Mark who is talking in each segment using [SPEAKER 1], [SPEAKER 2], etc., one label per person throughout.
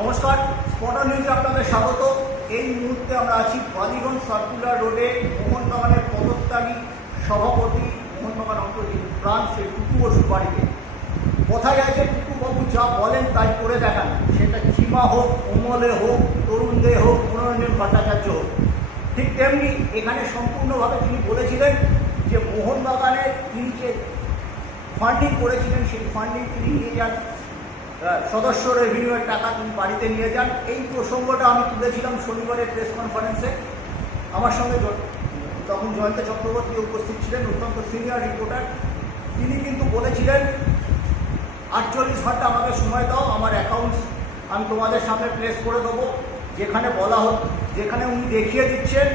[SPEAKER 1] নমস্কার স্পটার নিউজে আপনাদের স্বাগত। এই মুহূর্তে আমরা আছি বালিগঞ্জ সার্কুলার রোডে মোহনবাগানের পদত্যাগী সভাপতি মোহনবাগান অন্তর্জিত প্রাণ সে টুকু বসুর বাড়িতে। কথায় আছে টুকুবাবু যা বলেন তাই করে দেখান। সেটা চিমা হোক অমলে হোক তরুণদের হোক, মনোরঞ্জন ভট্টাচার্য হোক। ঠিক তেমনি এখানে সম্পূর্ণভাবে তিনি বলেছিলেন যে মোহনবাগানের তিনি যে ফান্ডিং করেছিলেন, সেই ফান্ডিং তিনি নিয়ে যান। সদস্য রেভিনিউয়ের টাকা তিনি বাড়িতে নিয়ে যান। এই প্রসঙ্গটা আমি তুলেছিলাম শনিবারের প্রেস কনফারেন্সে আমার সঙ্গে তখন জয়ন্ত চক্রবর্তী উপস্থিত ছিলেন, অত্যন্ত সিনিয়র রিপোর্টার তিনি কিন্তু বলেছিলেন, আটচল্লিশ ঘণ্টা আমাকে সময় দাও, আমার অ্যাকাউন্টস আমি তোমাদের সামনে প্লেস করে দেবো। যেখানে বলা হোক, যেখানে উনি দেখিয়ে দিচ্ছেন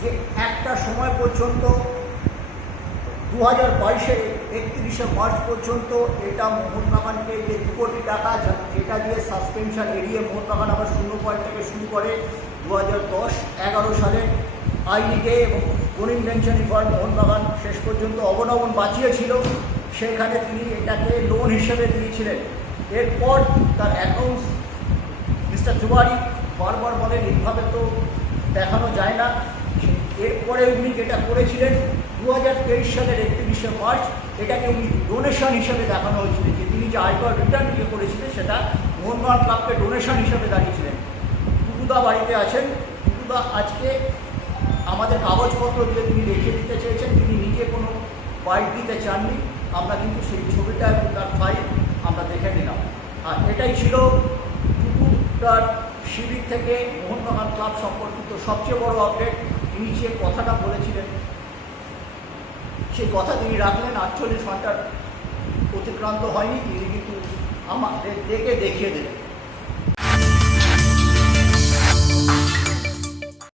[SPEAKER 1] যে একটা সময় পর্যন্ত দু হাজার বাইশের একত্রিশে মার্চ পর্যন্ত এটা মোহনবাগানকে যে দু কোটি টাকা যেটা দিয়ে সাসপেনশন এড়িয়ে মোহনবাগান আবার শূন্য পয়েন্ট থেকে শুরু করে দু হাজার দশ এগারো সালে আই লিগে এবং পেনশন ফান্ড মোহনবাগান শেষ পর্যন্ত অবনমন বাঁচিয়েছিল, সেখানে তিনি এটাকে লোন হিসেবে দিয়েছিলেন। এরপর তার অ্যাকাউন্টস মিস্টার তিওয়ারি বারবার বলেন এইভাবে তো দেখানো যায় না। এরপরে উনি যেটা করেছিলেন দু হাজার তেইশ সালের একত্রিশে মার্চ, এটাকে উনি ডোনেশন হিসেবে দেখানো হয়েছিল, যে তিনি যে আয়কর রিটার্ন দিয়ে করেছিলেন, সেটা মোহনবাগান ক্লাবকে ডোনেশন হিসেবে দাঁড়িয়েছিলেন। টুকুদা বাড়িতে আছেন টুকুদা আজকে আমাদের কাগজপত্র দিয়ে তিনি রেখে দিতে চেয়েছেন, তিনি নিজে কোনো বাইট দিতে চাননি, আমরা কিন্তু সেই ছবিটা এবং তার ফাইল আমরা দেখে নিলাম। আর এটাই ছিল টুকুটার শিবির থেকে মোহনবাগান ক্লাব সম্পর্কিত সবচেয়ে বড় আপডেট তিনি যে কথাটা বলেছিলেন, সেই কথা তিনি রাখলেন। আটচল্লিশ ঘণ্টার অতিক্রান্ত হয়নি, তিনি কিন্তু আমাদের দেখে দেখিয়ে দেবেন